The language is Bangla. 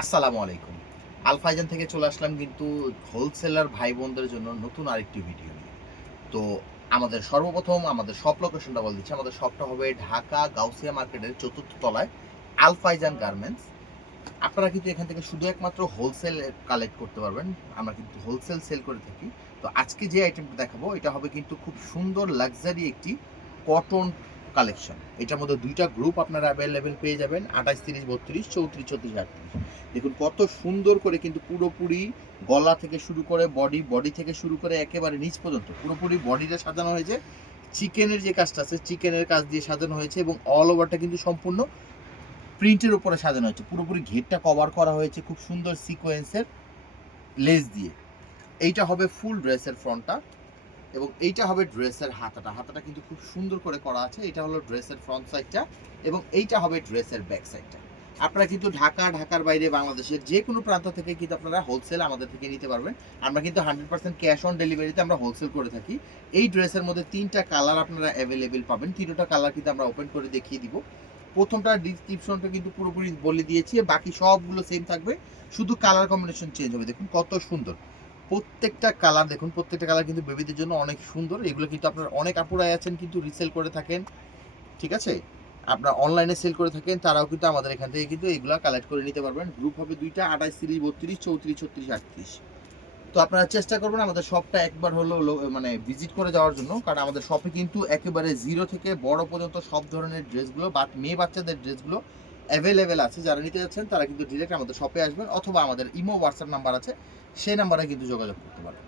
আসসালামু আলাইকুম। আলফাইজান থেকে চলে আসলাম কিন্তু হোলসেলার ভাই বোনদের জন্য নতুন আরেকটি ভিডিও নিয়ে। তো আমাদের সর্বপ্রথম আমাদের শপ লোকেশনটা বলে দিচ্ছি। আমাদের শপটা হবে ঢাকা গাউসিয়া মার্কেটের ৪র্থ তলায় আলফাইজান গার্মেন্টস। আপনারা কিন্তু এখান থেকে শুধু একমাত্র হোলসেল কালেক্ট করতে পারবেন। আমরা কিন্তু হোলসেল সেল করে থাকি। তো আজকে যে আইটেমটা দেখাবো এটা হবে কিন্তু খুব সুন্দর লাক্সারি একটি কটন কালেকশন। এটার মধ্যে ২ টা গ্রুপ আপনারা অ্যাভেলেবেল পেয়ে যাবেন ২৮, ৩০, ৩২, ৩৪, ৩৬, ৩৮। দেখুন কত সুন্দর করে কিন্তু পুরোপুরি গলা থেকে শুরু করে বডি থেকে শুরু করে একেবারে নিচ পর্যন্ত পুরোপুরি বডিটা সাজানো হয়েছে। চিকেনের যে কাজটা আছে চিকেনের কাজ দিয়ে সাজানো হয়েছে এবং অল ওভারটা কিন্তু সম্পূর্ণ প্রিন্টের উপরে সাজানো হয়েছে। পুরোপুরি ঘেরটা কভার করা হয়েছে খুব সুন্দর সিকোয়েন্সের লেস দিয়ে। এইটা হবে ফুল ড্রেসের ফ্রন্টটা এবং এইটা হবে ড্রেসের হাতাটা। হাতাটা কিন্তু খুব সুন্দর করে করা আছে। এটা হলো ড্রেসের ফ্রন্ট সাইডটা এবং এইটা হবে ড্রেসের ব্যাক সাইডটা। আপনারা কিন্তু ঢাকার বাইরে বাংলাদেশের যে কোনো প্রান্ত থেকে কিন্তু আপনারা হোলসেল আমাদের থেকে নিতে পারবেন। আমরা কিন্তু 100% ক্যাশ অন ডেলিভারিতে আমরা হোলসেল করে থাকি। এই ড্রেসের মধ্যে ৩টা কালার আপনারা অ্যাভেলেবেল পাবেন। ৩টা কালার কিন্তু আমরা ওপেন করে দেখিয়ে দিব। প্রথমটার ডিসক্রিপশনটা কিন্তু পুরোপুরি বলে দিয়েছি। বাকি সবগুলো সেম থাকবে। শুধু কালার কম্বিনেশন চেঞ্জ হবে। দেখুন কত সুন্দর। প্রত্যেকটা কালার দেখুন, প্রত্যেকটা কালার কিন্তু বেবিদের জন্য অনেক সুন্দর। এগুলো কিন্তু আপনার অনেক আপুরাই আছেন কিন্তু রিসেল করে থাকেন। ঠিক আছে? আপনারা অনলাইনে সেল করে থাকেন, তারাও কিন্তু আমাদের এখান থেকে কিন্তু এগুলা কালেক্ট করে নিতে পারবেন। গ্রুপ হবে ২ টা ২৮, ৩০, ৩২, ৩৪, ৩৬, ৩৮। তো আপনারা চেষ্টা করবেন আমাদের শপটা একবার হলেও মানে ভিজিট করে যাওয়ার জন্য। কারণ আমাদের শপে কিন্তু একেবারে 0 থেকে বড় পর্যন্ত সব ধরনের ড্রেসগুলো মেয়ে বাচ্চাদের ড্রেসগুলো অ্যাভেলেবেল আছে। যারা নিতে যাচ্ছেন তারা কিন্তু ডিরেক্ট আমাদের শপে আসবেন অথবা আমাদের ইমো, হোয়াটসঅ্যাপ নাম্বার আছে। সেই নাম্বারে কিন্তু যোগাযোগ করতে পারেন।